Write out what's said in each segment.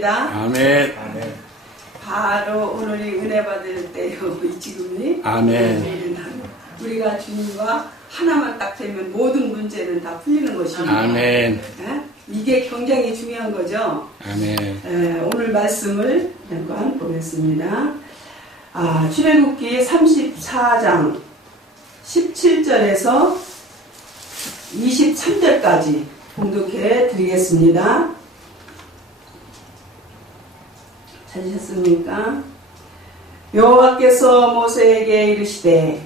축복합니다. 아멘. 바로 오늘이 은혜 받을 때요. 이 지금이. 아멘. 우리가 주님과 하나만 딱 되면 모든 문제는 다 풀리는 것입니다. 아멘. 이게 굉장히 중요한 거죠. 아멘. 오늘 말씀을 한번 보겠습니다. 출애굽기 34장 17절에서 23절까지 봉독해 드리겠습니다. 찾으셨습니까? 여호와께서 모세에게 이르시되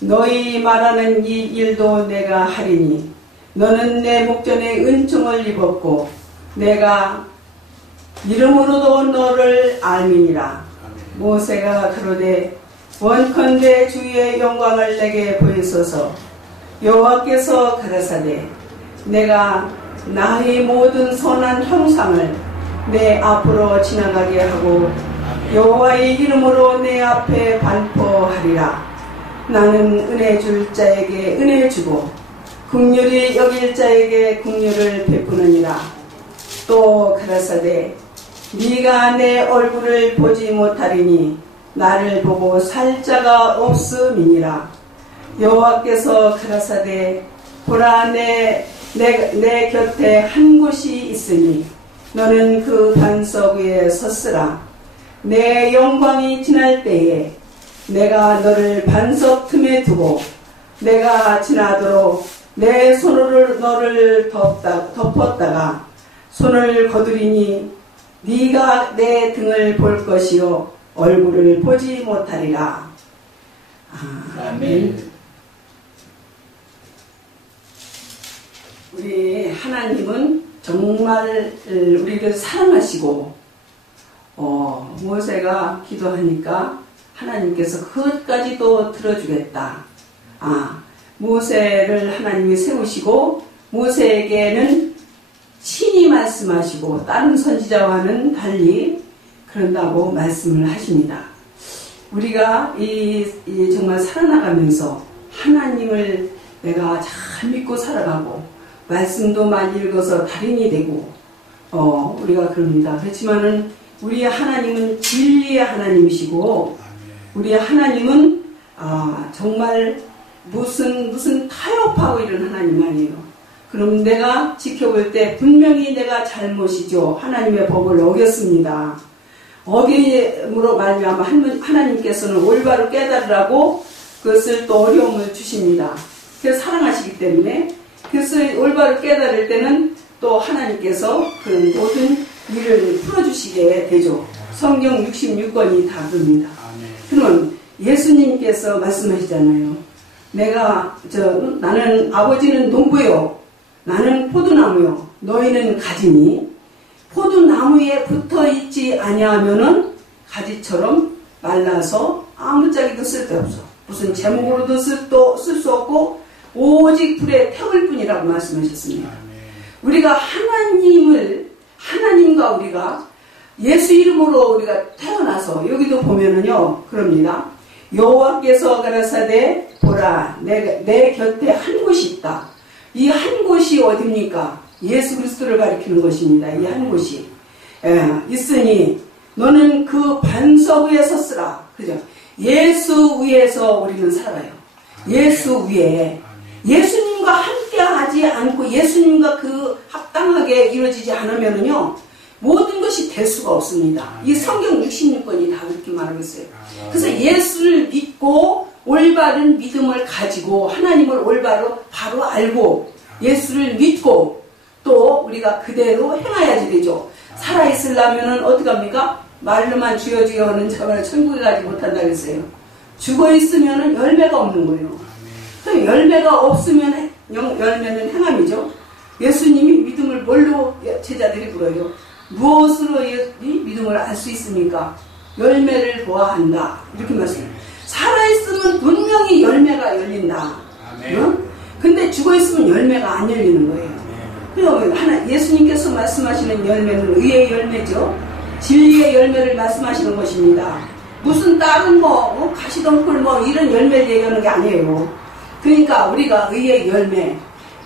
너희 말하는 이 일도 내가 하리니 너는 내 목전에 은총을 입었고 내가 이름으로도 너를 알미니라. 모세가 그러되 원컨대 주의 영광을 내게 보이소서. 여호와께서 가라사대 내가 나의 모든 선한 형상을 내 앞으로 지나가게 하고 여호와의 이름으로 내 앞에 반포하리라. 나는 은혜 줄 자에게 은혜 주고 긍휼히 여길 자에게 긍휼을 베푸느니라. 또 가라사대 네가 내 얼굴을 보지 못하리니 나를 보고 살 자가 없음이니라. 여호와께서 가라사대 보라 내 곁에 한 곳이 있으니 너는 그 반석 위에 섰으라. 내 영광이 지날 때에 내가 너를 반석 틈에 두고 내가 지나도록 내 손으로 너를 덮었다가 손을 거두리니 네가 내 등을 볼 것이요 얼굴을 보지 못하리라. 아멘. 우리 하나님은 정말 우리를 사랑하시고 모세가 기도하니까 하나님께서 그것까지도 들어주겠다. 모세를 하나님이 세우시고 모세에게는 친히 말씀하시고 다른 선지자와는 달리 그런다고 말씀을 하십니다. 우리가 정말 살아나가면서 하나님을 내가 잘 믿고 살아가고 말씀도 많이 읽어서 달인이 되고 우리가 그럽니다. 그렇지만은 우리 하나님은 진리의 하나님이시고 우리 하나님은 정말 무슨 타협하고 이런 하나님 아니에요. 그럼 내가 지켜볼 때 분명히 내가 잘못이죠. 하나님의 법을 어겼습니다. 어김으로 말미암아 하나님께서는 올바로 깨달으라고 그것을 또 어려움을 주십니다. 그래서 사랑하시기 때문에 그래서 올바로 깨달을 때는 또 하나님께서 그런 모든 일을 풀어주시게 되죠. 성경 66권이 다 그럽니다. 그러면 예수님께서 말씀하시잖아요. 나는 아버지는 농부요 나는 포도나무요 너희는 가지니 포도나무에 붙어있지 아니하면은 가지처럼 말라서 아무짝에도 쓸데없어. 무슨 제목으로도 쓸 수 없고 오직 불에 태울 뿐이라고 말씀하셨습니다. 우리가 하나님과 우리가 예수 이름으로 우리가 태어나서 여기도 보면은요 그럽니다. 여호와께서 가라사대 보라 내 곁에 한 곳이 있다. 이 한 곳이 어딥니까? 예수 그리스도를 가리키는 것입니다. 이 한 곳이 있으니 너는 그 반석 위에 섰으라. 그죠? 예수 위에서 우리는 살아요. 예수 위에 예수님과 함께하지 않고 예수님과 그 합당하게 이루어지지 않으면은요 모든 것이 될 수가 없습니다. 이 성경 66권이 다 그렇게 말하고 있어요. 그래서 예수를 믿고 올바른 믿음을 가지고 하나님을 올바로 바로 알고 예수를 믿고 또 우리가 그대로 행해야지 되죠. 살아있으려면은 어떡합니까? 말로만 주여 주여 하는 자가 천국에 가지 못한다 그랬어요. 죽어있으면은 열매가 없는 거예요. 그럼 열매가 없으면 열매는 행함이죠. 예수님이 믿음을 뭘로 제자들이 물어요? 무엇으로 이 믿음을 알 수 있습니까? 열매를 보아야 한다. 이렇게 말씀해요. 살아있으면 분명히 열매가 열린다. 근데 죽어있으면 열매가 안 열리는 거예요. 그래서 예수님께서 말씀하시는 열매는 의의 열매죠. 진리의 열매를 말씀하시는 것입니다. 무슨 다른 가시덤불 이런 열매를 얘기하는 게 아니에요. 그러니까 우리가 의의 열매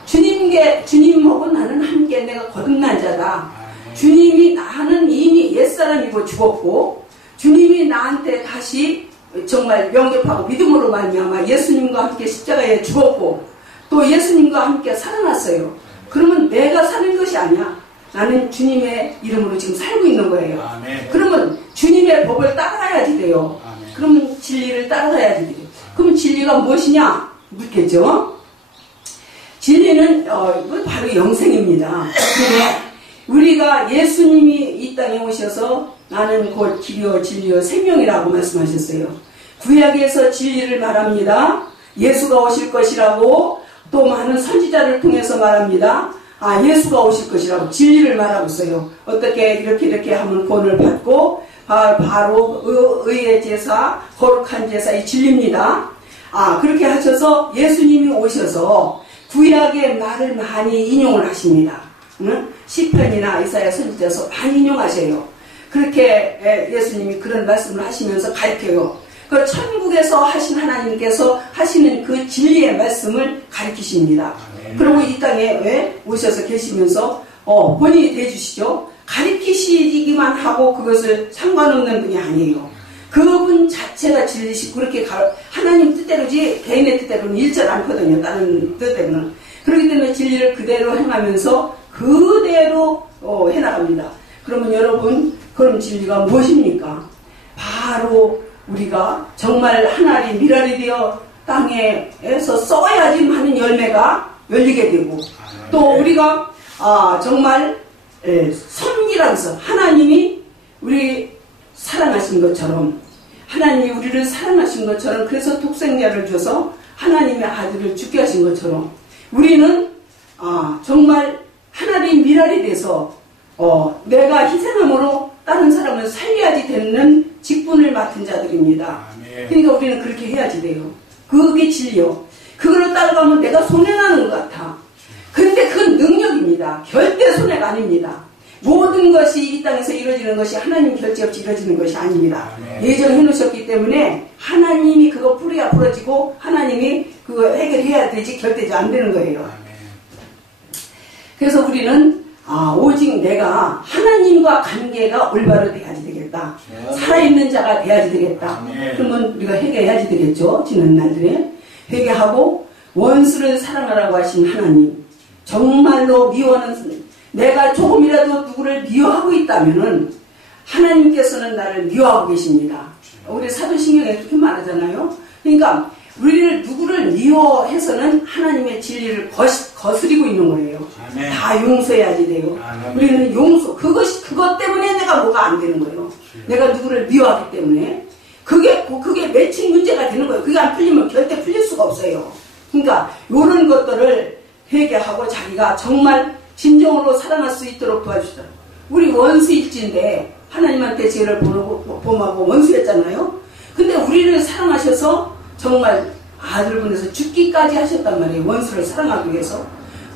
주님하고 나는 함께 내가 거듭난 자다. 주님이 나는 이미 옛사람이고 죽었고 주님이 나한테 다시 정말 영접하고 믿음으로 말미암아 예수님과 함께 십자가에 죽었고 또 예수님과 함께 살아났어요. 그러면 내가 사는 것이 아니야. 나는 주님의 이름으로 지금 살고 있는 거예요. 아멘. 그러면 주님의 법을 따라가야지 돼요. 아멘. 그러면 진리를 따라가야지 돼요. 그럼 진리가 무엇이냐? 묻겠죠. 진리는 바로 영생입니다. 우리가 예수님이 이 땅에 오셔서 나는 곧 길이요 진리요 생명이라고 말씀하셨어요. 구약에서 진리를 말합니다. 예수가 오실 것이라고 또 많은 선지자를 통해서 말합니다. 예수가 오실 것이라고 진리를 말하고 있어요. 어떻게 이렇게 하면 구원을 받고 바로 의의 제사, 거룩한 제사 이 진리입니다. 그렇게 하셔서 예수님이 오셔서 구약의 말을 많이 인용을 하십니다. 시편이나 이사야 선지자서 많이 인용하셔요. 그렇게 예수님이 그런 말씀을 하시면서 가르쳐요. 그 천국에서 하신 하나님께서 하시는 그 진리의 말씀을 가르치십니다. 그리고 이 땅에 오셔서 계시면서 본인이 대주시죠. 가르치시기만 하고 그것을 상관없는 분이 아니에요. 그분 자체가 진리시고 그렇게 하나님 뜻대로지 개인의 뜻대로는 일절 않거든요. 다른 뜻대로는. 그렇기 때문에 진리를 그대로 행하면서 그대로 해나갑니다. 그러면 여러분 그런 진리가 무엇입니까? 바로 우리가 정말 하나님 미랄이 되어 땅에서 썩어야지 하는 열매가 열리게 되고 또 우리가 정말 섬기라면서 하나님이 우리 사랑하신 것처럼 하나님이 우리를 사랑하신 것처럼 그래서 독생자를 줘서 하나님의 아들을 죽게 하신 것처럼 우리는 정말 하나님 미랄이 돼서 내가 희생함으로 다른 사람을 살려야지 되는 직분을 맡은 자들입니다. 그러니까 우리는 그렇게 해야지 돼요. 그게 진리요. 그거를 따라가면 내가 손해나는 것 같아. 그런데 그건 능력입니다. 절대 손해가 아닙니다. 모든 것이 이 땅에서 이루어지는 것이 하나님 결제 없이 이루어지는 것이 아닙니다. 예정해 놓으셨기 때문에 하나님이 그거 뿌려야 부러지고 하나님이 그거 해결해야 되지 결대지 안 되는 거예요. 그래서 우리는 오직 내가 하나님과 관계가 올바로 돼야지 되겠다. 살아있는 자가 돼야지 되겠다. 그러면 우리가 회개해야지 되겠죠. 지난 날들에 회개하고 원수를 사랑하라고 하신 하나님 정말로 미워하는 내가 조금이라도 누구를 미워하고 있다면은 하나님께서는 나를 미워하고 계십니다. 우리 사도신경에 그렇게 말하잖아요. 그러니까 우리를 누구를 미워해서는 하나님의 진리를 거스리고 있는 거예요. 아멘. 다 용서해야지 돼요. 아멘. 우리는 그것 때문에 내가 뭐가 안 되는 거예요. 내가 누구를 미워하기 때문에 그게 맺힌 문제가 되는 거예요. 그게 안 풀리면 절대 풀릴 수가 없어요. 그러니까 이런 것들을 회개하고 자기가 정말 진정으로 살아날 수 있도록 도와주시더라고요. 우리 원수일지인데 하나님한테 죄를 범하고 원수였잖아요. 근데 우리를 사랑하셔서 정말 아들 보내서 죽기까지 하셨단 말이에요. 원수를 사랑하기 위해서.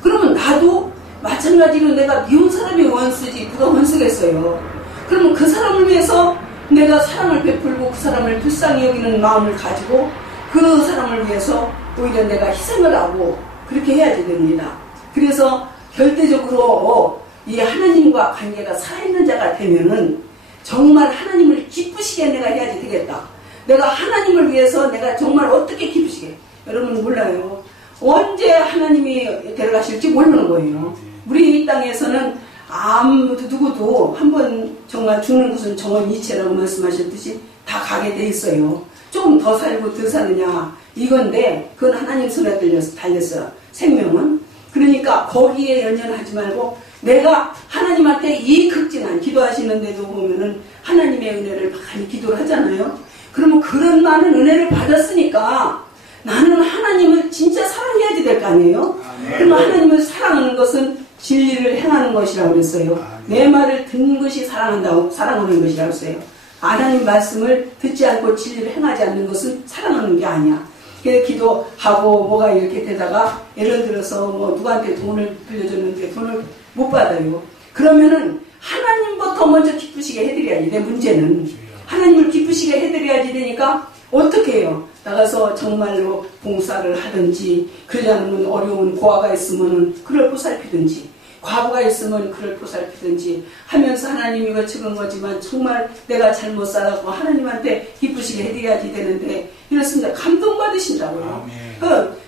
그러면 나도 마찬가지로 내가 미운 사람이 원수지 누가 원수겠어요. 그러면 그 사람을 위해서 내가 사랑을 베풀고 그 사람을 불쌍히 여기는 마음을 가지고 그 사람을 위해서 오히려 내가 희생을 하고 그렇게 해야지 됩니다. 그래서 결대적으로 이 하나님과 관계가 살아있는 자가 되면은 정말 하나님을 기쁘시게 내가 해야지 되겠다. 내가 하나님을 위해서 내가 정말 어떻게 기쁘시게. 여러분 몰라요. 언제 하나님이 데려가실지 모르는 거예요. 우리 이 땅에서는 아무도 누구도 한번 정말 죽는 것은 정원이체라고 말씀하셨듯이 다 가게 돼 있어요. 좀 더 살고 더 사느냐 이건데 그건 하나님 손에 달렸어요. 생명은. 그러니까 거기에 연연하지 말고 내가 하나님한테 이 극진한 기도하시는데도 보면은 하나님의 은혜를 많이 기도를 하잖아요. 그러면 그런 많은 은혜를 받았으니까 나는 하나님을 진짜 사랑해야지 될 거 아니에요. 그러면 하나님을 사랑하는 것은 진리를 행하는 것이라고 그랬어요. 내 말을 듣는 것이 사랑하는 것이라고 했어요. 하나님 말씀을 듣지 않고 진리를 행하지 않는 것은 사랑하는 게 아니야. 그래서 기도하고 뭐가 이렇게 되다가 예를 들어서 뭐 누구한테 돈을 빌려줬는데 돈을 못 받아요. 그러면은 하나님부터 먼저 기쁘시게 해드려야지. 내 문제는 하나님을 기쁘시게 해드려야지 되니까 어떻게 해요? 나가서 정말로 봉사를 하든지 그러지 않으면 어려운 고아가 있으면은 그걸 보살피든지 과부가 있으면 그를 보살피든지 하면서 하나님 이거 찍은 거지만 정말 내가 잘못 살았고 하나님한테 기쁘시게 해드려야지 되는데 이렇습니다. 감동받으신다고요.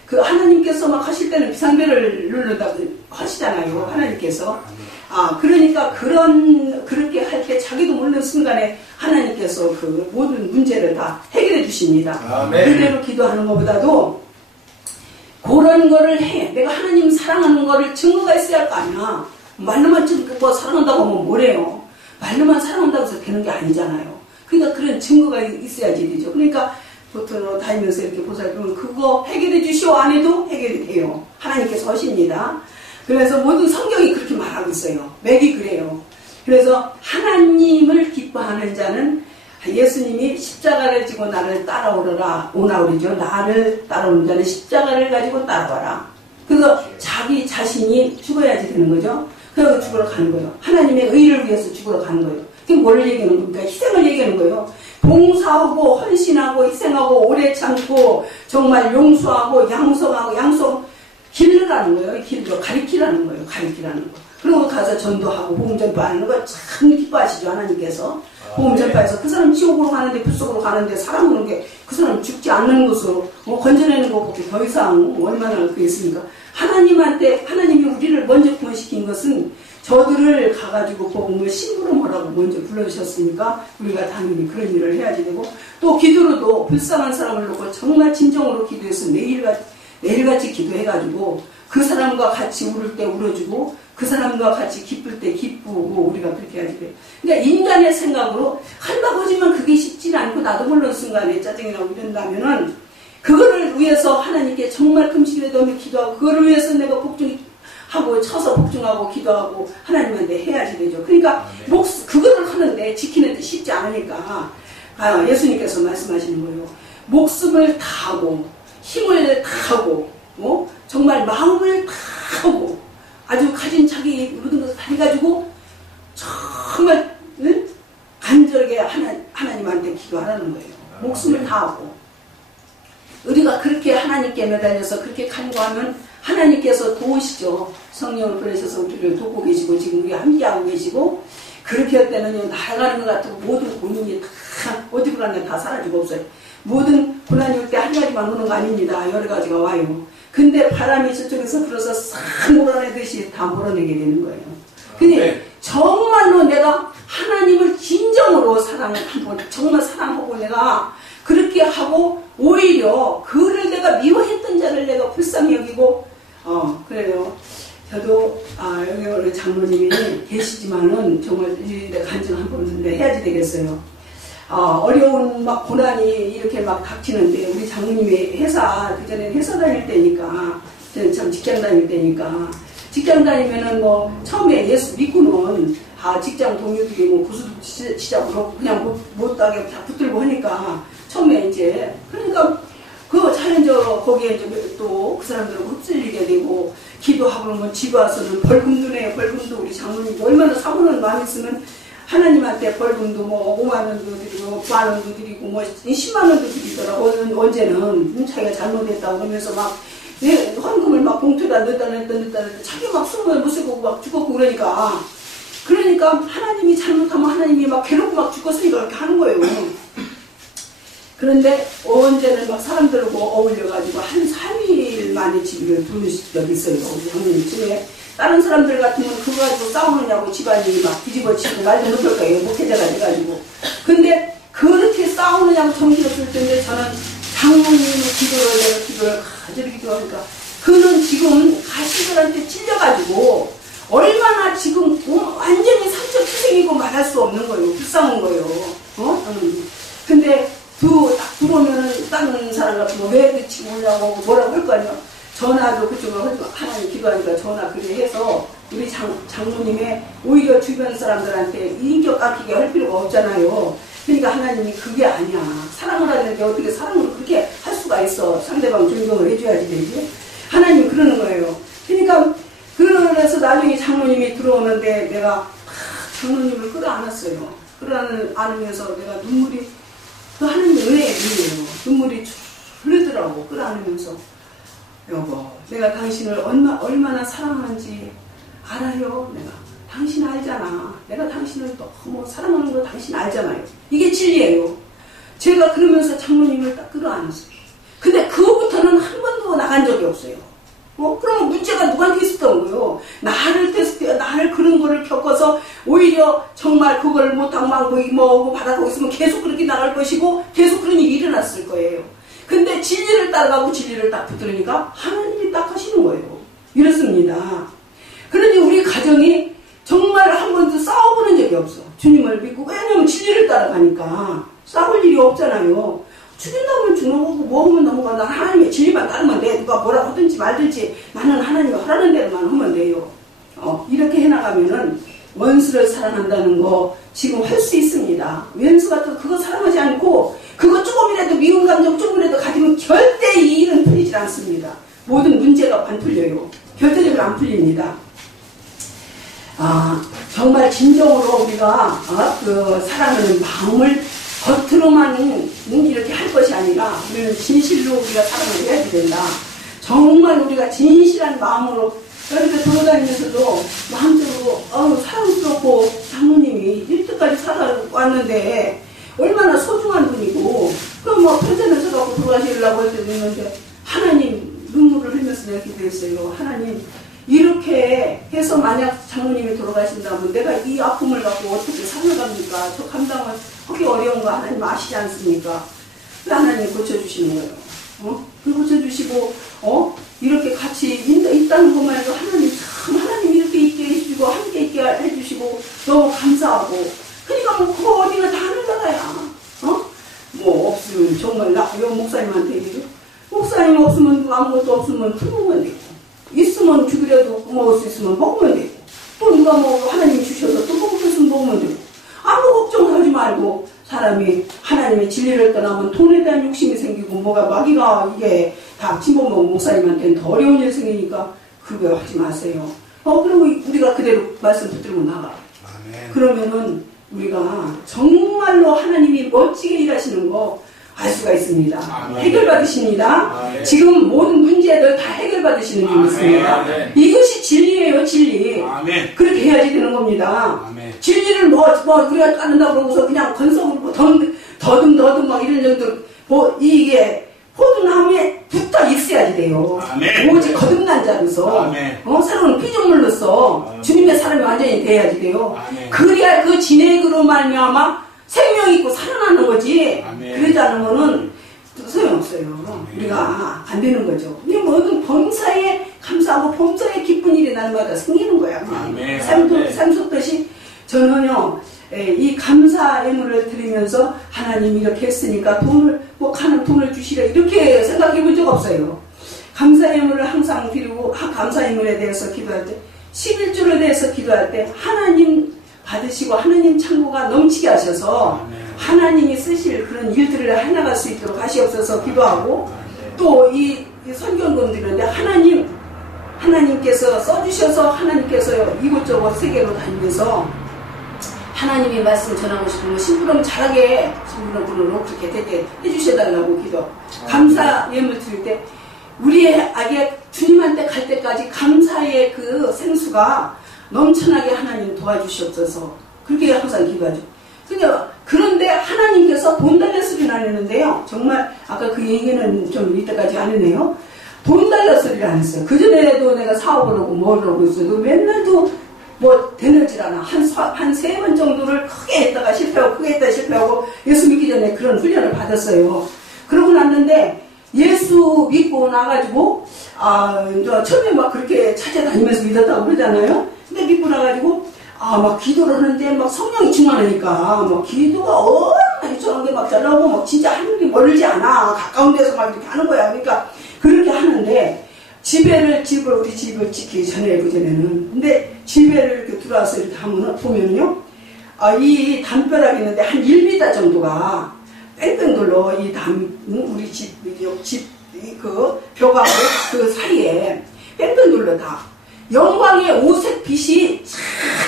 그 하나님께서 막 하실 때는 비상벨을 누른다고 하시잖아요. 하나님께서. 그러니까 그렇게 할 때 자기도 모르는 순간에 하나님께서 그 모든 문제를 다 해결해 주십니다. 그대로 기도하는 것보다도 그런 거를 해. 내가 하나님 사랑하는 거를 증거가 있어야 할 거 아니야. 말로만 뭐 사랑한다고 하면 뭐래요. 말로만 사랑한다고 해서 되는 게 아니잖아요. 그러니까 그런 증거가 있어야지 되죠. 그러니까 보통 다니면서 이렇게 보살피면 그거 해결해 주시오 안 해도 해결이 돼요. 하나님께서 하십니다. 그래서 모든 성경이 그렇게 말하고 있어요. 맥이 그래요. 그래서 하나님을 기뻐하는 자는 예수님이 십자가를 지고 나를 따라오라 오나 그러죠. 나를 따라오는 자는 십자가를 가지고 따라와라. 그래서 자기 자신이 죽어야지 되는 거죠. 그래서 죽으러 가는 거예요. 하나님의 의를 위해서 죽으러 가는 거예요. 그게 뭘 얘기하는 겁니까? 희생을 얘기하는 거예요. 봉사하고 헌신하고 희생하고 오래 참고 정말 용서하고 양성 길르라는 거예요. 길러 가리키라는 거예요. 가리키라는 거. 그리고 가서 전도하고 복음 전파하는 거 참 기뻐하시죠. 하나님께서. 복음 전파해서 그 사람 지옥으로 가는데 불속으로 가는데 사람 오는 게 그 사람 죽지 않는 곳으로 건져내는 것밖에 더 이상 얼마나 그게 있습니까? 하나님이 우리를 먼저 구원시킨 것은 저들을 가가지고 복음을 심부름 하라고 먼저 불러주셨으니까 우리가 당연히 그런 일을 해야지 되고 또 기도로도 불쌍한 사람을 놓고 정말 진정으로 기도해서 매일같이 기도해가지고 그 사람과 같이 울을 때 울어주고 그 사람과 같이 기쁠 때 기쁘고 우리가 그렇게 해야지 돼. 그러니까 인간의 생각으로 한다고 하지만 그게 쉽지 않고 나도 모르는 순간에 짜증이 나고 이런다면은 그거를 위해서 하나님께 정말 금식이라도 하며 기도하고 그거를 위해서 내가 복종하고 쳐서 복종하고 기도하고 하나님한테 해야지 되죠. 그러니까 그거를 하는데 지키는데 쉽지 않으니까 예수님께서 말씀하시는 거예요. 목숨을 다하고 힘을 다하고 정말 마음을 다하고 아주 가진 자기 모든 것을 다 해가지고 정말 간절하게 하나님한테 기도하라는 거예요. 목숨을 다하고 우리가 그렇게 하나님께 매달려서 그렇게 간구하면 하나님께서 도우시죠. 성령을 보내셔서 우리를 돕고 계시고 지금 우리 함께하고 계시고 그렇게 할 때는요 날아가는 것 같고 모든 고민이 다 어디로 갔냐 다 사라지고 없어요. 모든 고난이 올 때 한 가지만 오는 거 아닙니다. 여러 가지가 와요. 근데 바람이 저쪽에서 불어서 싹 몰아내듯이 다 몰아내게 되는 거예요. 근데 정말로 내가 하나님을 진정으로 정말 사랑하고 내가 그렇게 하고 오히려 그를 내가 미워했던 자를 내가 불쌍히 여기고 그래요. 저도 여기 원래 장로님이 계시지만은 정말 내가 간증 한 번인데 해야지 되겠어요. 어려운 막 고난이 이렇게 막 닥치는데 우리 장모님이 그전에는 회사 다닐 때니까 저는 참 직장 다닐 때니까 직장 다니면은 뭐 처음에 예수 믿고는 직장 동료들이 뭐 구슬 치자고 그냥 못하게 다 붙들고 하니까 처음에 이제 그러니까 그 자연적으로 거기에 이제 또 그 사람들하고 흡수리게 되고 기도하고 그러면 집에 와서는 벌금도 내요. 벌금도 우리 장모님이 얼마나 사고는 많이 쓰면 하나님한테 벌금도 뭐 5만 원도 드리고 9만 원도 드리고 뭐 10만 원도 드리더라고. 언제는 자기가 잘못했다고 그러면서 막 헌금을 막 봉투에다 넣다 자기 막 숨을 못 쉬고 막 죽었고 그러니까 하나님이 잘못하면 하나님이 막 괴롭고 막 죽었으니까 그렇게 하는 거예요. 그런데 언제는 막 사람들하고 어울려가지고 한 3일 만에 집을 부르신 적이 있어요. 우리 장모님 집에. 다른 사람들 같으면 그거 가지고 싸우느냐고 집안이 막 뒤집어치고 말도 못할 거예요. 목회자가 돼가지고. 근데 그렇게 싸우느냐고 정신없을 텐데 저는 장모님의 기도를 가지고 기도하니까 그는 지금 가시들한테 찔려가지고 얼마나 지금 완전히 상처투생이고 말할 수 없는 거예요. 불쌍한 거예요. 근데 딱 들어오면은 다른 사람 같으면 왜 그치 오냐고 뭐라고 할 거 아니야. 전화도 그쪽으로 하나님 기도하니까 전화 그래 해서 우리 장모님의 오히려 주변 사람들한테 인격 깎이게 할 필요가 없잖아요. 그러니까 하나님이 그게 아니야. 사랑을 하는데 어떻게 사랑으로 그렇게 할 수가 있어. 상대방 존경을 해줘야지 되지. 하나님이 그러는 거예요. 그러니까 그래서 나중에 장모님이 들어오는데 내가 장모님을 끌어안았어요. 끌어안으면서 내가 눈물이 그 하나님 은혜의 눈이에요. 눈물이 흐르더라고 끌어안으면서. 여보, 내가 당신을 얼마나 사랑하는지 알아요. 내가 당신 알잖아. 내가 당신을 너무 사랑하는 거 당신 알잖아요. 이게 진리예요. 제가 그러면서 장모님을 딱 끌어안았어요. 근데 그거부터는 한 번도 나간 적이 없어요. 그러면 문제가 누구한테 있었던 거예요? 나를 테스트해, 나를 그런 거를 겪어서 오히려 정말 그걸 못하고 막 뭐하고 바라고 있으면 계속 그렇게 나갈 것이고 계속 그런 일이 일어났을 거예요. 근데 진리를 따라가고 진리를 딱 붙들으니까 하나님이 딱 하시는 거예요. 이렇습니다. 그러니 우리 가정이 정말 한 번도 싸워보는 적이 없어. 주님을 믿고. 왜냐면 진리를 따라가니까 싸울 일이 없잖아요. 죽인다면 죽는 거고 먹으면 넘어가. 난 하나님의 진리만 따르면 돼. 누가 뭐라고 하든지 말든지 나는 하나님이 하라는 대로만 하면 돼요. 이렇게 해나가면은 원수를 사랑한다는 거 지금 할 수 있습니다. 원수가 또 그거 사랑하지 않고 그거 조금이라도 미운 감정 조금이라도 가지면 절대 이 일은 풀리지 않습니다. 모든 문제가 안 풀려요. 절대적으로 안 풀립니다. 정말 진정으로 우리가 그 사랑하는 마음을 겉으로만 이렇게 할 것이 아니라 우리는 진실로 우리가 사랑을 해야 된다. 정말 우리가 진실한 마음으로 이렇게 돌아다니면서도 마음적으로 사랑스럽고 장모님이 이때까지 살아왔는데 얼마나 소중한 분이고 그럼 뭐 편전을 써갖고 돌아가시려고 할 때도 있는데 하나님 눈물을 흘면서 내가 기도했어요. 하나님 이렇게 해서 만약 장모님이 돌아가신다면 내가 이 아픔을 갖고 어떻게 살아갑니까? 저 감당을 하기 어려운 거 하나님 아시지 않습니까? 하나님 고쳐주시는 거예요. 고쳐주시고 이렇게 같이 있다는 것만 해도 하나님 이렇게 있게 해주시고 함께 있게 해주시고 너무 감사하고 그러니까 뭐 그 어디가 다 하늘나라야. 뭐 없으면 정말 요 목사님한테 얘기해요. 목사님 없으면 아무것도 없으면 풀면 되고 있으면 죽으려도 먹을 수 있으면 먹으면 되고 또 누가 뭐 하나님이 주셔서 또 먹을 수 있으면 먹으면 되고 아무 걱정하지 말고 사람이 하나님의 진리를 떠나면 돈에 대한 욕심이 생기고 뭐가 마귀가 이게 다 침범하고 목사님한테는 더 어려운 일 생기니까 그거 하지 마세요. 그리고 우리가 그대로 말씀 붙들고 나가. 그러면은 우리가 정말로 하나님이 멋지게 일하시는 거 알 수가 있습니다. 해결받으십니다. 지금 모든 문제들 다 해결받으시는 줄 믿습니다. 이것이 진리예요, 진리. 그렇게 해야지 되는 겁니다. 진리를 우리가 따른다고 그러고서 그냥 건성으로 더듬 막 이런 정도 이게 포도나무에 붙어 있어야지 돼요. 오직 거듭난 자로서 새로운 피조물로서 주님의 사람이 완전히 돼야지 돼요. 그래야 그 진액으로 말미암아 생명 있고 살아나는 거지. 그러지 않으면은 소용없어요. 우리가 안 되는 거죠. 근데 모든 범사에 감사하고 범사에 기쁜 일이 날마다 생기는 거야. 샘솟듯이 저는요 이 감사 예물을 드리면서 하나님이 이렇게 했으니까 가는 돈을 주시라 이렇게 생각해 본 적 없어요. 감사 예물을 항상 드리고 감사 예물에 대해서 기도할 때 11조에 대해서 기도할 때 하나님 받으시고 하나님 창고가 넘치게 하셔서 하나님이 쓰실 그런 일들을 해나갈 수 있도록 하시옵소서 기도하고 또 이 선견금 드리는데 하나님께서 써주셔서 하나님께서 이곳저곳 세계로 다니면서 하나님의 말씀 전하고 싶으면 심부름 잘하게 심부름으로 그렇게 되게 해주셔달라고 기도. 감사 예물 드릴 때 우리의 악에 주님한테 갈 때까지 감사의 그 생수가 넘쳐나게 하나님 도와주시옵소서. 그렇게 항상 기도하죠. 그런데 하나님께서 돈 달라 소리는 안 했는데요. 정말 아까 그 얘기는 좀 이때까지 안 했네요. 돈 달라 소리를 안 했어요. 그전에도 내가 사업을 하고 뭘 하고 있어도 맨날도 뭐 되는질 않아. 한 3번 정도를 크게 했다가 실패하고 크게 했다가 실패하고 예수 믿기 전에 그런 훈련을 받았어요. 그러고 났는데 예수 믿고 나가지고 처음에 막 그렇게 찾아다니면서 믿었다고 그러잖아요. 근데 믿고 나가지고 막 기도를 하는데 막 성령이 충만하니까 막 기도가 얼마나 저런 게 막 잘나오고 막 진짜 하늘이 멀지 않아. 가까운 데서 막 이렇게 하는 거야. 그러니까 그렇게 하는데 우리 집을 짓기 전에 그전에는 근데 집에를 이렇게 들어와서 이렇게 보면요 이 담벼락이 있는데 한 1m 정도가 뺑뺑 돌로 우리 집 그 벽하고 그 사이에 뺑뺑 돌로 다 영광의 오색 빛이 쫙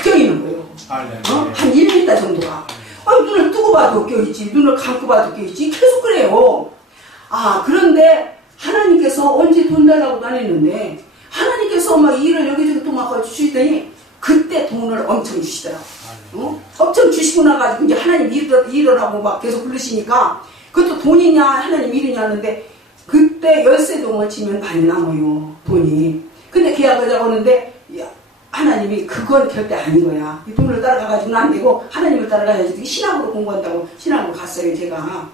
껴있는 거예요. 한 1m 정도가. 눈을 뜨고 봐도 껴있지, 눈을 감고 봐도 껴있지, 계속 그래요. 그런데 하나님께서 언제 돈 달라고도 안 했는데, 하나님께서 막 일을 여기저기 또 막 주시더니, 그때 돈을 엄청 주시더라고요. 엄청 주시고 나가지고 이제 하나님 일어나고 막 계속 부르시니까 그것도 돈이냐 하나님 일이냐 하는데 그때 열쇠동을 치면 많이 남아요. 돈이. 근데 계약하자고 하는데 하나님이 그건 절대 아닌 거야. 이 돈을 따라가가지고는 안 되고 하나님을 따라가야지. 신학으로 공부한다고 신학으로 갔어요. 제가.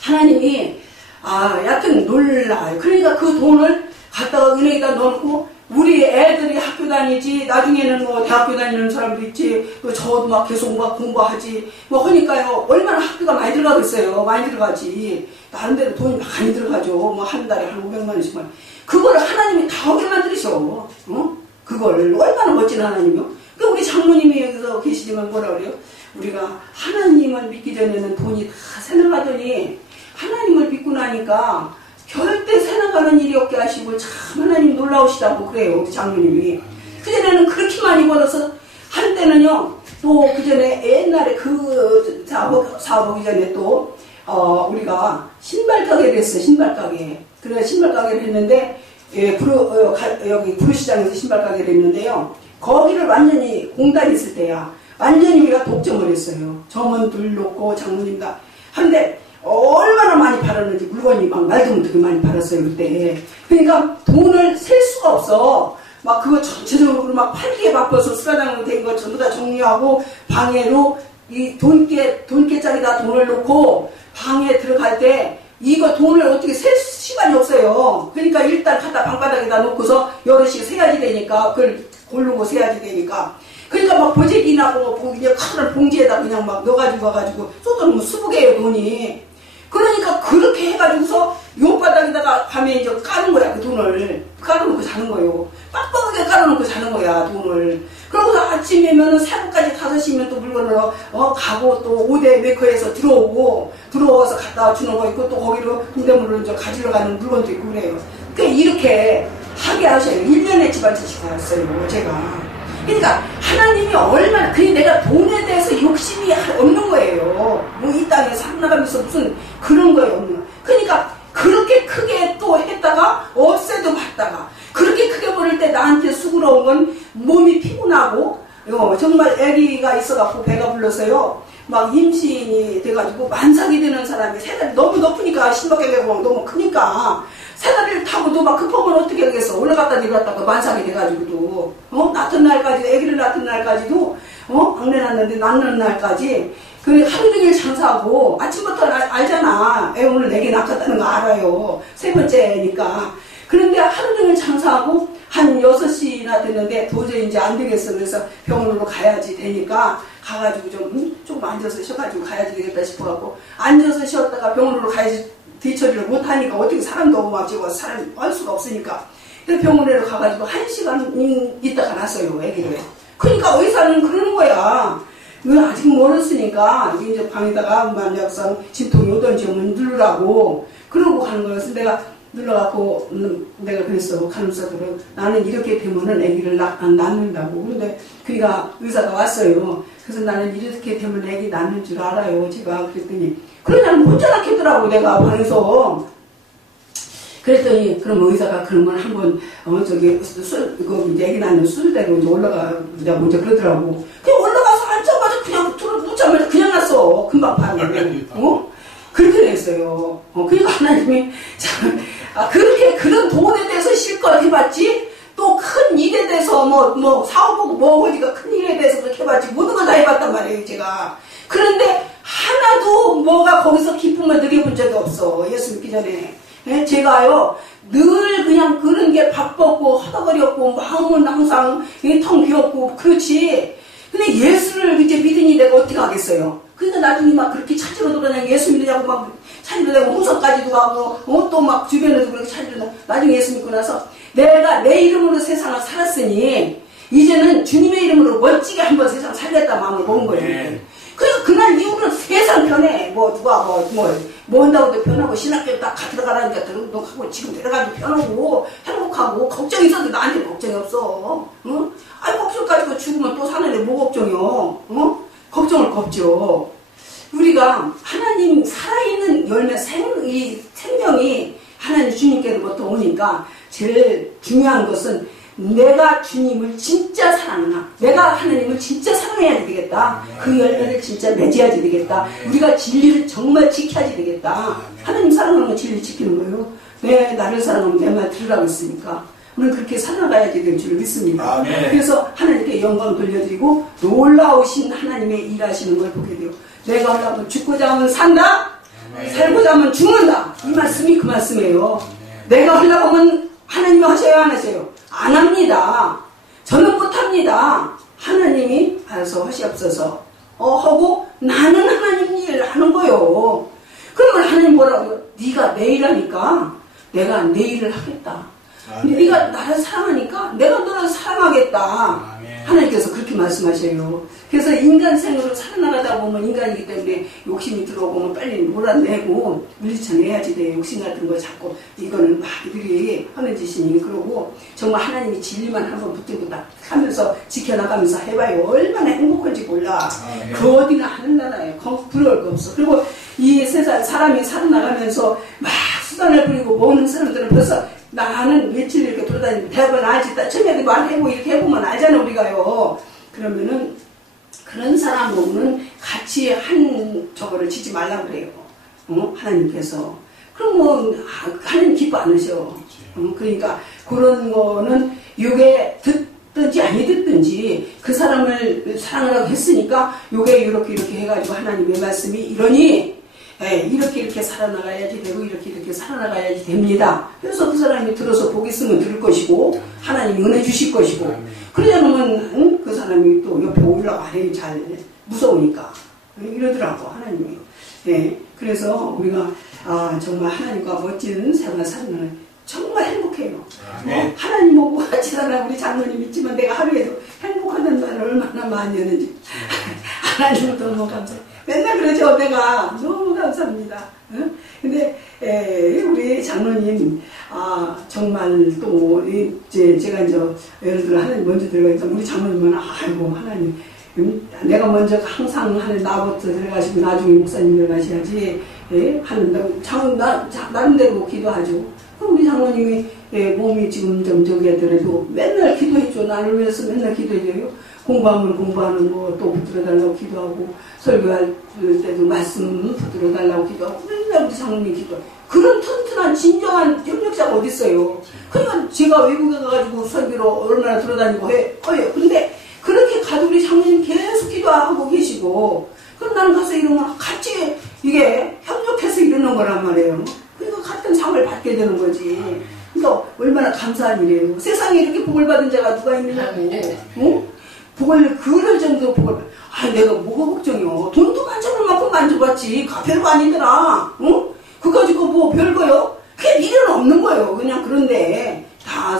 하나님이 여하튼 놀라요. 그러니까 그 돈을 갖다가 은행에다 넣고 우리 애들이 학교 다니지 나중에는 뭐 대학교 다니는 사람도 있지 또 저도 막 계속 막 공부하지 뭐 하니까요. 얼마나 학비가 많이 들어가겠어요. 많이 들어가지. 나름대로 돈이 많이 들어가죠. 뭐 한 달에 한 500만 원씩만. 그거를 하나님이 다 하게 만들으셔. 그걸 얼마나 멋진 하나님이요. 그러니까 우리 장모님이 여기서 계시지만 뭐라 그래요? 우리가 하나님을 믿기 전에는 돈이 다 새나가더니 하나님을 믿고 나니까 절대 새나가는 일이 없게 하시고 참 하나님 놀라우시다고 그래요. 우리 장모님이. 그전에는 그렇게 많이 벌어서 한때는요. 또 그전에 옛날에 그 사업하기 전에 또 우리가 신발 가게를 했어요. 신발 가게. 그래 신발 가게를 했는데 여기 구루시장에서 신발 가게를 했는데요. 거기를 완전히 공단이 있을 때야. 완전히 우리가 독점을 했어요. 점원들 놓고 장모님 다. 한데 얼마나 많이 팔았는지 물건이 막 말도 못하게 많이 팔았어요. 그때. 그러니까 돈을 셀 수가 없어. 막 그거 전체적으로 막 팔기에 바빠서 수라장으로 된 거 전부 다 정리하고 방해로 이 돈깨짜리다 돈을 놓고 방에 들어갈 때 이거 돈을 어떻게 셀 시간이 없어요. 그러니까 일단 갖다 방바닥에다 놓고서 여럿이 세야지 되니까 그걸 고르고 세야지 되니까 그러니까 막 보재기나 뭐 그냥 큰 봉지에다 그냥 막 넣어가지고 와가지고 쏟아놓으면 수북해요 돈이. 그러니까 그렇게 해가지고서 용바닥에다가 밤에 이제 까는 거야 그 돈을. 깔아놓고 자는 거예요. 빡빡하게 깔아놓고 자는 거야 돈을. 그러고서 아침이면은 새벽까지 5시면 또 물건을 가고 또 5대 메커에서 들어와서 갖다 주는 거 있고 또 거기로 동대문으로 이제 가지러 가는 물건도 있고 그래요. 그러니까 이렇게 하게 하셔요. 1년에 집안차씩 갔어요 제가. 그러니까 하나님이 얼마나 내가 돈에 대해서 욕심이 없는 거예요. 뭐 이 땅에 살아나가면서 무슨 그런 거예요 없는 거. 그러니까 그렇게 크게 또 했다가 없애도 받다가 그렇게 크게 버릴 때 나한테 수고로운 건 몸이 피곤하고 정말 아기가 있어갖고 배가 불러서요 막 임신이 돼가지고 만삭이 되는 사람이 새다리 너무 높으니까 신박하게 너무 크니까 새다리를 타고도 막 급하면 어떻게 하겠어. 올라갔다 내려갔다가 만삭이 돼가지고도 낳던 날까지 아기를 낳던 날까지도 막내 낳는데 낳는 날까지 그 하루 종일 장사하고 아침부터 알잖아. 애 오늘 4개 낳았다는 거 알아요. 세 번째니까. 그런데 하루 종일 장사하고 한 6시나 됐는데 도저히 이제 안 되겠어. 그래서 병원으로 가야지 되니까 가가지고 조금 앉아서 쉬어가지고 가야지 되겠다 싶어갖고 앉아서 쉬었다가 병원으로 가야지 뒤처리를 못하니까 어떻게 사람도 막 지금 사람 할 수가 없으니까. 그래서 병원으로 가가지고 1시간 있다가 났어요. 애기를. 그러니까 의사는 그러는 거야. 아직 멀었으니까 이제 방에다가 만약상 진통이 오던지 오면 누르라고 그러고 가는 거였어. 내가 눌러갖고 내가 그랬어. 간호사들은 나는 이렇게 되면은 아기를 낳는다고. 근데 그니까 의사가 왔어요. 그래서 나는 이렇게 되면 아기 낳는 줄 알아요. 제가 그랬더니 그러냐면 혼자 낳겠더라고 내가 방에서. 그랬더니 그럼 의사가 그러면 한번 아기 낳는 수술대로 이제 올라가자고 이제 그러더라고. 그냥 올라가서 앉자마자 그냥 눕자마자 그냥 났어. 금방 파는 그렇게 됐어요. 그러니까 하나님이 그렇게 그런 돈에 대해서 실컷 해봤지 또 큰 일에 대해서 뭐 사업하고 뭐 어디가 큰 일에 대해서 그렇게 해봤지 모든 걸 다 해봤단 말이에요 제가. 그런데 하나도 뭐가 거기서 기쁨을 느껴본 적이 없어. 예수 믿기 전에. 제가요 늘 그냥 그런 게 바빴고 허덕거렸고 마음은 항상 텅 비었고 그렇지. 근데 예수를 이제 믿으니 내가 어떻게 하겠어요. 그러니까 나중에 막 그렇게 찾으러 돌아다니고 예수 믿으냐고 막 찾으러 다니고 홍성까지도 가고 또 막 주변에도 그렇게 찾으러 다니고 나중에 예수 믿고 나서 내가 내 이름으로 세상을 살았으니 이제는 주님의 이름으로 멋지게 한번 세상 살겠다 마음을 먹은 거예요. 그래서 그날 이후로는 세상 편해. 누가 뭐 한다고도 편하고 신학교 딱 들어가라니까 들어가고 지금 들어가도 편하고 행복하고 걱정이 있어도 나한테 걱정이 없어. 걱정 가지고 죽으면 또 사는데 뭐 걱정이요. 걱정을 겁죠. 우리가 하나님 살아있는 열매 이 생명이 하나님 주님께로부터 오니까 제일 중요한 것은 내가 주님을 진짜 사랑하나, 내가 하나님을 진짜 사랑해야 되겠다. 그 열매를 진짜 맺어야지 되겠다. 우리가 진리를 정말 지켜야지 되겠다. 하나님 사랑하는 건 진리 지키는 거예요. 내 나를 사랑하면 내 말 들으라고 했으니까 우리는 그렇게 살아가야지 될 줄 믿습니다. 그래서 하나님께 영광 돌려드리고 놀라우신 하나님의 일하시는 걸 보게 돼요. 내가 하려면 죽고자 하면 산다, 살고자 하면 죽는다. 이 말씀이 그 말씀이에요. 내가 하려고 하면 하나님이 하셔요, 안 하셔요? 안 합니다. 저는 못합니다. 하나님이 알아서 하시옵소서. 하고 나는 하나님 일 하는 거요. 그러면 하나님 뭐라고요? 네가 내 일 하니까 내가 내 일을 하겠다. 네가 나를 사랑하니까 내가 너를 사랑하겠다. 하나님께서 그렇게 말씀하셔요. 그래서 인간 생으로 살아나가다 보면 인간이기 때문에 욕심이 들어오면 빨리 몰아내고 물리쳐내야지 돼. 욕심 같은 거 자꾸 이거는 막 이들이 하는 짓이니. 그러고 정말 하나님이 진리만 한번 붙들고 딱 하면서 지켜나가면서 해봐요. 얼마나 행복한지 몰라. 그 어디나 하늘나라에 부러울 거 없어. 그리고 이 세상 사람이 살아나가면서 막 수단을 부리고 모으는 사람들은 벌써 나는 며칠 이렇게 돌아다니고 대학은 알지, 처음에 말해보고 이렇게 해보면 알잖아 우리가요. 그러면은 그런 사람하고는 같이 한 저거를 지지 말라고 그래요. 하나님께서. 그럼 뭐 하나님 기뻐 안 하셔. 그러니까 그런 거는 요게 듣든지 아니 듣든지 그 사람을 사랑하라고 했으니까 요게 이렇게 해가지고 하나님의 말씀이 이러니 이렇게 살아나가야지 되고 이렇게 살아나가야지 됩니다. 그래서 그 사람이 들어서 복 있으면 들을 것이고 하나님이 은혜 주실 것이고 그러지 않으면 그 사람이 또 옆에 올라가래요. 잘 무서우니까 이러더라고 하나님이. 그래서 우리가 정말 하나님과 멋진 생활 사는 정말 행복해요. 하나님하고 같이 살아. 우리 장로님 있지만 내가 하루에도 행복하다는 말을 얼마나 많이 하는지 하나님을 너무 감사해요. 맨날 그러죠. 내가 너무 감사합니다. 근데 우리 장로님 정말 또 이제 제가 이제 예를 들어 하나님 먼저 들어가니까 우리 장로님은 아이고 하나님 내가 먼저 항상 하늘 나부터 들어가시고 나중에 목사님 들어가셔야지 하는 나름대로 기도하죠. 그럼 우리 장로님이 몸이 지금 좀 저기 하더라도 맨날 기도해줘. 나를 위해서 맨날 기도해줘요. 공부하면 공부하는 거 또 붙들어달라고 기도하고 설교할 때도 말씀 붙들어달라고 기도하고 맨날 우리 장로님 기도하고 그런 튼튼한 진정한 협력자가 어디 있어요. 그러니까 제가 외국에 가가지고 설교로 얼마나 돌아다니고 해요. 근데 그렇게 가도 우리 장로님 계속 기도하고 계시고 그럼 나는 가서 이러면 같이 이게 협력해서 이러는 거란 말이에요. 그러니까 같은 상을 받게 되는 거지. 그러니까 얼마나 감사한 일이에요. 세상에 이렇게 복을 받은 자가 누가 있느냐고. 복을 그럴 정도 복을 내가 뭐가 걱정이요. 돈도 만져볼 만큼 만져봤지. 별거 아니더라. 그거 가지고 뭐 별거요? 그게 미련 없는 거예요. 그냥 그런데 다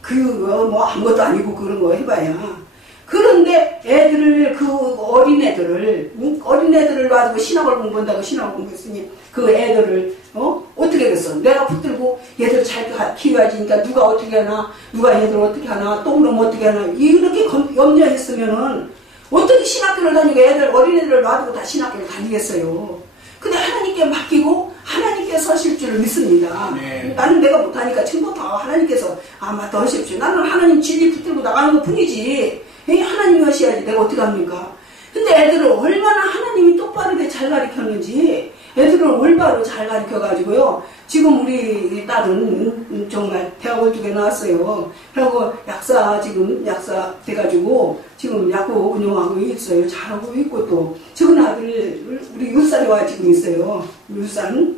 그거 뭐 아무것도 아니고 그런 거 해봐야. 그런데 애들을 어린애들을 놔두고 신학을 공부한다고 신학을 공부했으니 그 애들을 어떻게 했어? 내가 붙들고 얘들 잘 키워야지니까 누가 어떻게 하나, 누가 얘들 어떻게 하나, 똥놈 어떻게 하나 이렇게 염려했으면은 어떻게 신학교를 다니고 어린애들을 놔두고 다 신학교를 다니겠어요? 근데 하나님께 맡기고 하나님께 서실 줄을 믿습니다. 나는 내가 못하니까 처음부터 하나님께서 맞다 하십시오. 나는 하나님 진리 붙들고 나가는 것 뿐이지. 하나님이 하셔야지 내가 어떻게 합니까? 근데 애들을 얼마나 하나님이 똑바르게 잘 가르쳤는지 애들을 올바로 잘 가르쳐가지고요. 지금 우리 딸은 정말 대학을 2개 나왔어요. 그리고 약사 돼가지고 지금 약국 운영하고 있어요. 잘하고 있고 또 적은 아들 우리 울산에 와 지금 있어요. 울산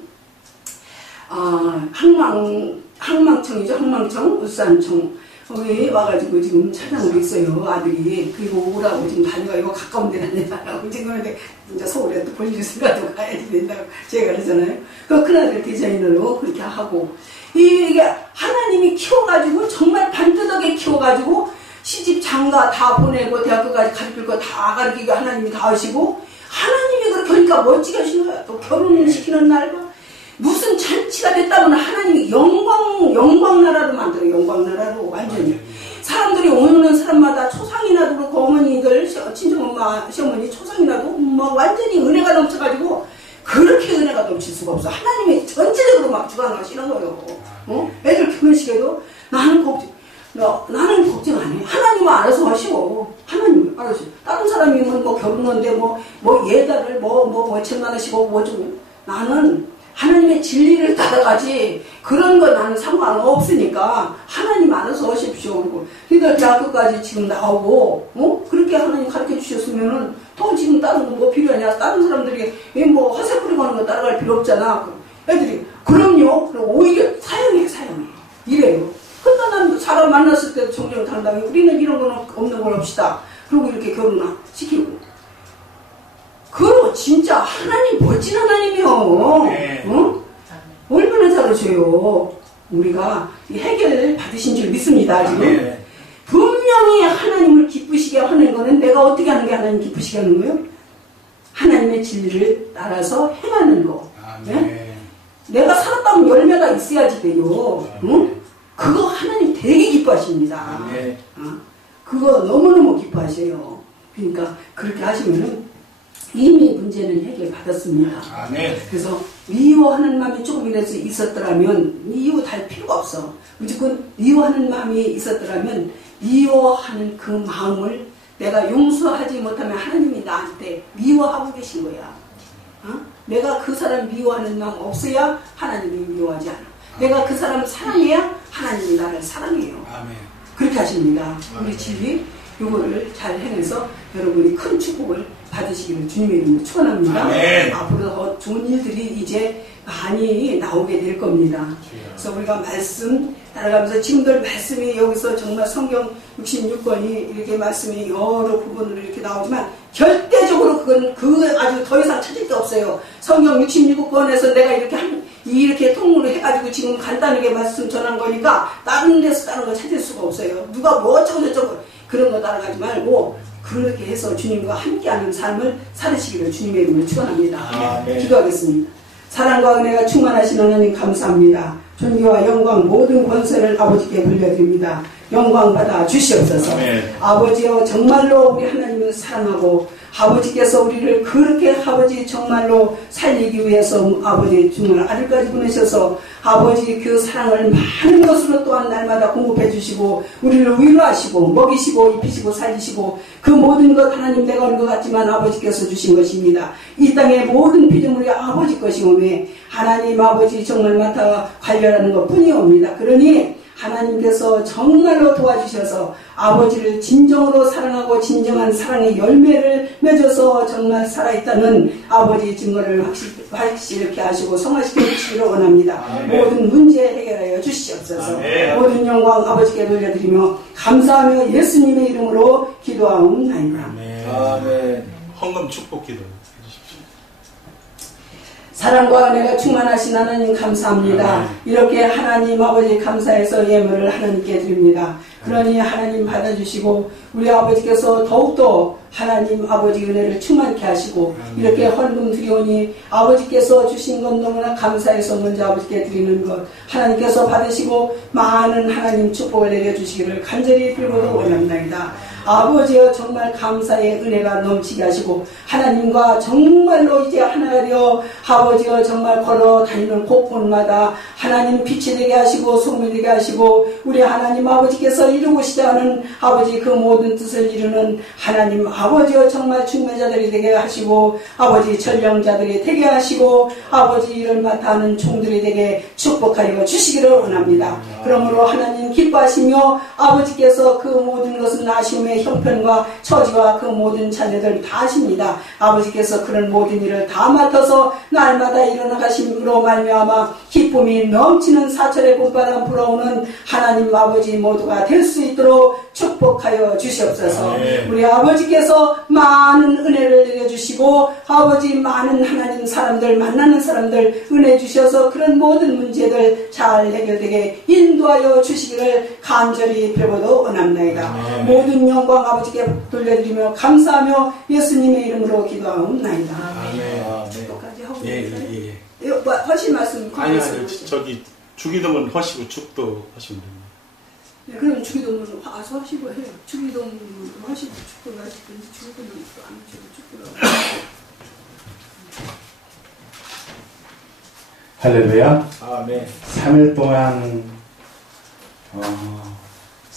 항망청이죠. 항망청 울산청 거기 와가지고 지금 찾아오고 있어요. 아들이. 그리고 오라고 지금 다녀가 이거 가까운 데 다녀가라고 지금 그런데 이제 서울에 또 볼일 있으니까 가야지 된다고 제가 그러잖아요. 그 큰아들 디자이너로 그렇게 하고 이게 하나님이 키워가지고 정말 반듯하게 키워가지고 시집 장가 다 보내고 대학교까지 가르칠 거 다 가르치고 하나님이 다 하시고 하나님이 그렇게 하니까 멋지게 하시는 거야. 또 결혼시키는 날과 무슨 잔치가 됐다면 하나님이 영광 나라로 만들어요. 영광 나라로 완전히. 사람들이 오는 사람마다 초상이나도 그렇고 어머니들 친정엄마 시어머니 초상이나도 막 완전히 은혜가 넘쳐가지고 그렇게 은혜가 넘칠 수가 없어. 하나님이 전체적으로 막 주관하시는 거예요. 애들 결혼식에도 나는 나는 걱정 안 해. 하나님은 알아서 하시고, 하나님은 알아서. 다른 사람이면 뭐 결혼하는데 예달을 천만 원씩 오고 좀. 나는 하나님의 진리를 따라가지, 그런 거 나는 상관없으니까, 하나님 알아서 하십시오. 그러니까 대학교까지 지금 나오고, 그렇게 하나님 가르쳐 주셨으면은, 더 지금 다른 거 필요하냐? 다른 사람들이, 화살 뿌리고 하는 거 따라갈 필요 없잖아. 애들이, 그럼요. 그리고 오히려 사용해. 이래요. 그러니까 난 사람 만났을 때도 정정당당히 우리는 이런 거는 없는 걸 합시다. 그리고 이렇게 결혼을 시키고. 그리고 진짜 하나님 멋진 하나님이요. 네. 얼마나 잘하셔요. 우리가 해결 받으신 줄 믿습니다. 지금. 네. 분명히 하나님을 기쁘시게 하는 거는 내가 어떻게 하는 게 하나님 기쁘시게 하는 거예요? 하나님의 진리를 따라서 행하는 거. 네? 내가 살았다면 열매가 있어야지 돼요. 그거 하나님 되게 기뻐하십니다. 그거 너무너무 기뻐하셔요. 그러니까 그렇게 하시면은 이미 문제는 해결받았습니다. 그래서 미워하는 마음이 조금이라도 있었더라면 미워할 필요가 없어. 무조건 미워하는 마음이 있었더라면 미워하는 그 마음을 내가 용서하지 못하면 하나님이 나한테 미워하고 계신 거야. 내가 그 사람 미워하는 마음 없어야 하나님이 미워하지 않아. 내가 그 사람 사랑해야 하나님이 나를 사랑해요. 그렇게 하십니다. 우리 집이 이거를 잘 행해서 여러분이 큰 축복을 받으시기를 주님의 이름으로 축원합니다. 앞으로 더 좋은 일들이 이제 많이 나오게 될 겁니다. 그래서 우리가 말씀 따라가면서 지금들 말씀이 여기서 정말 성경 66권이 이렇게 말씀이 여러 부분으로 이렇게 나오지만 절대적으로 그건 아주 더 이상 찾을 게 없어요. 성경 66권에서 내가 이렇게 통으로 해가지고 지금 간단하게 말씀 전한 거니까 다른 데서 다른 거 찾을 수가 없어요. 누가 뭐 어쩌고 저쩌고 그런 거 따라가지 말고 그렇게 해서 주님과 함께하는 삶을 살으시기를 주님의 이름으로 축원합니다. 기도하겠습니다. 사랑과 은혜가 충만하신 하나님 감사합니다. 존귀와 영광 모든 권세를 아버지께 돌려드립니다. 영광 받아 주시옵소서. 아버지여 정말로 우리 하나님을 사랑하고 아버지께서 우리를 그렇게 아버지 정말로 살리기 위해서 아버지 정말 아들까지 보내셔서 아버지 그 사랑을 많은 것으로 또한 날마다 공급해 주시고 우리를 위로하시고 먹이시고 입히시고 살리시고 그 모든 것 하나님 내가 얻은 것 같지만 아버지께서 주신 것입니다. 이 땅의 모든 피조물이 아버지 것이오매 하나님 아버지 정말 맡아 관련하는 것 뿐이옵니다. 그러니 하나님께서 정말로 도와주셔서 아버지를 진정으로 사랑하고 진정한 사랑의 열매를 맺어서 정말 살아있다는 아버지의 증거를 확실하게 하시고 성화시켜 주시기를 원합니다. 모든 문제 해결하여 주시옵소서. 모든 영광 아버지께 돌려드리며 감사하며 예수님의 이름으로 기도하옵나이다. 헌금 축복 기도. 사랑과 은혜가 충만하신 하나님 감사합니다. 이렇게 하나님 아버지 감사해서 예물을 하나님께 드립니다. 그러니 하나님 받아주시고 우리 아버지께서 더욱더 하나님 아버지 은혜를 충만케 하시고 이렇게 헌금 드리오니 아버지께서 주신 것 너무나 감사해서 먼저 아버지께 드리는 것 하나님께서 받으시고 많은 하나님 축복을 내려주시기를 간절히 빌고도 원합니다. 아버지여 정말 감사의 은혜가 넘치게 하시고 하나님과 정말로 이제 하나가 되어 아버지여 정말 걸어 다니는 곳곳마다 하나님 빛이 되게 하시고 소문이 되게 하시고 우리 하나님 아버지께서 이루고시자 하는 아버지 그 모든 뜻을 이루는 하나님 아버지여 정말 중매자들이 되게 하시고 아버지 전령자들이 되게 하시고 아버지 일을 맡아 하는 종들이 되게 축복하여 주시기를 원합니다. 그러므로 하나님 기뻐하시며 아버지께서 그 모든 것은 아쉬움의 형편과 처지와 그 모든 자녀들 다 아십니다. 아버지께서 그런 모든 일을 다 맡아서 날마다 일어나가심으로 말미암아 기쁨이 넘치는 사철의 봄바람 불어오는 하나님 아버지 모두가 될 수 있도록 축복하여 주시옵소서. 우리 아버지께서 많은 은혜를 내려주시고 아버지 많은 하나님 사람들 만나는 사람들 은혜 주셔서 그런 모든 문제들 잘 해결되게 인도하여 주시기를 간절히 빌고도 원합나이다. 모든 영광 아버지께 돌려드리며 감사하며 예수님의 이름으로 기도하옵나이다. 축복까지 하고 하신 말씀 아니요 저기 주기도문 하시고 축도 하시면 됩니다. 네, 그럼 주기도문 와서 하시고 해요. 주기도문 하시고 축도를 하시든지 주기도문 안 하시고 축도를 할렐루야. 3일 동안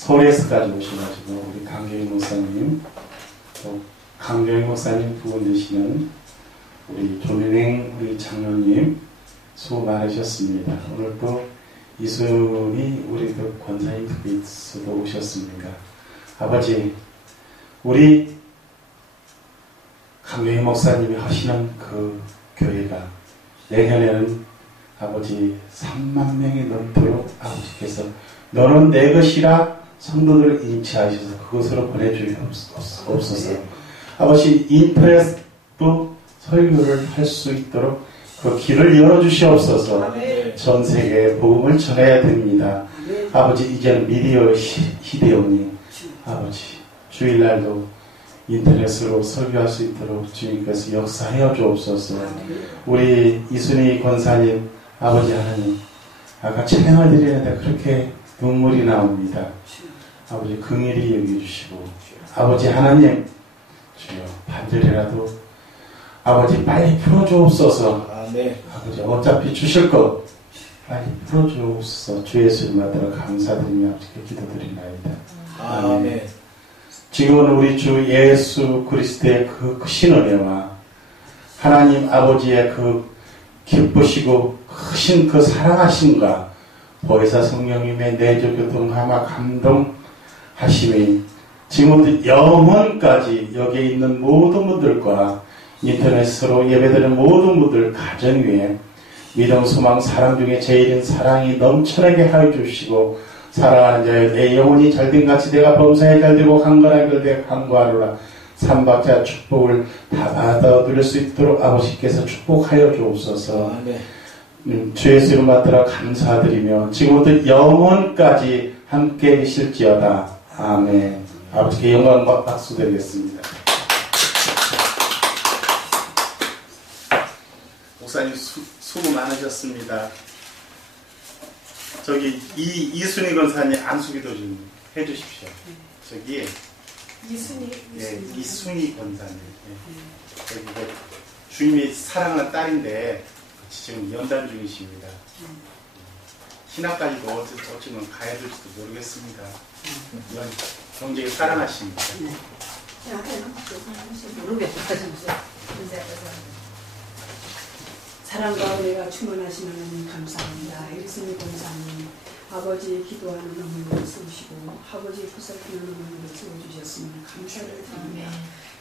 서울에서까지 오셔가지고 우리 강경희 목사님, 또 강경희 목사님 두 분 되시는 우리 조민행 우리 장로님 수고 많으셨습니다. 오늘 또 이순이 우리 그 권사님 특별히도 오셨습니다. 아버지, 우리 강경희 목사님이 하시는 그 교회가 내년에는 아버지 3만 명이 넘도록 아버지께서 너는 내 것이라 성도들을 인치하셔서 그것으로 보내주옵소서. 아버지, 인터넷도 설교를 할 수 있도록 그 길을 열어주시옵소서. 전 세계에 복음을 전해야 됩니다. 아버지, 이제는 미디어 시대오니 아버지, 주일날도 인터넷으로 설교할 수 있도록 주님께서 역사하여 주옵소서. 우리 이순희 권사님, 아버지 하나님, 아까 찬양을 드리는데 그렇게 눈물이 나옵니다. 아버지, 긍휼히 여겨주시고, 아버지 하나님, 주여, 반절이라도 아버지 빨리 풀어주옵소서. 아버지, 어차피 주실 것 빨리 풀어주옵소서. 주 예수님 만들어 감사드리며 아버지께 기도드리나이다. 아멘. 지금은 우리 주 예수 그리스도의 그 크신 은혜와 하나님 아버지의 그 기쁘시고 크신 그 사랑하심과 보혜사 성령님의 내조 교통하마 감동하심이 지금부터 영원까지 여기에 있는 모든 분들과 인터넷으로 예배드리는 모든 분들 가정 위에 믿음, 소망, 사랑 중에 제일인 사랑이 넘쳐나게 하여 주시고, 사랑하는 자여 내 영혼이 잘된 같이 내가 범사에 잘되고 강건하게 되 강구하노라. 삼박자 축복을 다 받아 누릴 수 있도록 아버지께서 축복하여 주옵소서. 주 예수 이름 받들어 감사드리며 지금부터 영원까지 함께 계실지어다. 아멘. 아버지께 영광과 박수 드리겠습니다. 목사님 수고 많으셨습니다. 저기 이순희 권사님 안수기도 좀 해주십시오. 저기 이순희 권사님. 저기 주님이 사랑하는 딸인데 지금 연단 중이십니다. 신학까지도 어쩌면 가야 될지도 모르겠습니다. 이런 경제에 사랑하십니다. 사랑과 은혜가 충만하신 하나님 감사합니다. 이순희 권사님, 아버지 기도하는 어머니를 세우시고 아버지 보살피는 어머니를 세워주셨으니 감사를 드리며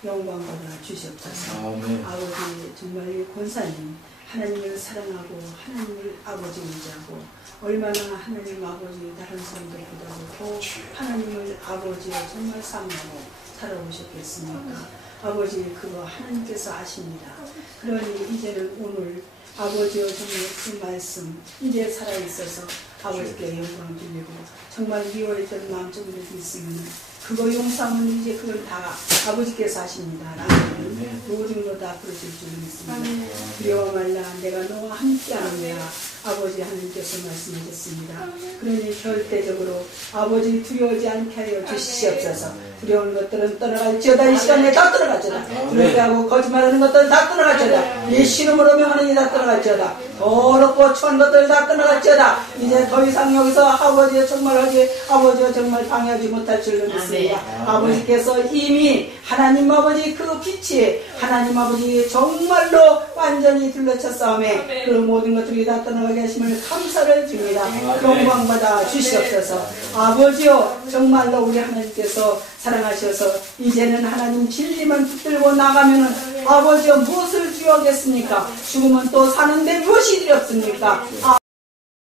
영광 받아 주시옵소서. 아버지 정말 이 권사님 하나님을 사랑하고 하나님을 아버지 의지하고 얼마나 하나님 아버지 다른 사람들보다도 더 하나님을 아버지로 정말 사랑하고 살아오셨겠습니까? 아버지 그거 하나님께서 아십니다. 그러니 이제는 오늘 아버지의 정말 그 말씀 이제 살아있어서 아버지께 영광을 드리고 정말 미워했던 마음적으로 있으면 그거 용서하면 이제 그걸 다 아버지께서 하십니다. 라는 모든 거 다 그러실 줄 믿습니다. 두려워 말라 내가 너와 함께하는 거야. 아버지 하나님께서 말씀하셨습니다. 그러니 절대적으로 아버지 두려워하지 않게 하여 주시옵소서. 두려운 것들은 떠나갈지어다. 이 시간에 다 떠나갈지어다. 두렵게하고 거짓말하는 것들은 다 떠나갈지어다. 예수 이름으로 명하는 이 다 떠나갈지어다. 더럽고 추한 것들 다 떠나갈지어다. 이제 더 이상 여기서 아버지가 정말 아버지가 정말 방해하지 못할 줄로 믿습니다. 아버지께서 이미 하나님 아버지 그 빛이 하나님 아버지 정말로 완전히 둘러쳤사오매 그 모든 것들이 다 떠나가게 하심을 감사를 드립니다. 영광받아 주시옵소서. 아버지요 정말로 우리 하나님께서 사랑하셔서 이제는 하나님 진리만 붙들고 나가면은 아버지요 무엇을 주어겠습니까? 죽으면 또 사는데 무엇이 두렵습니까?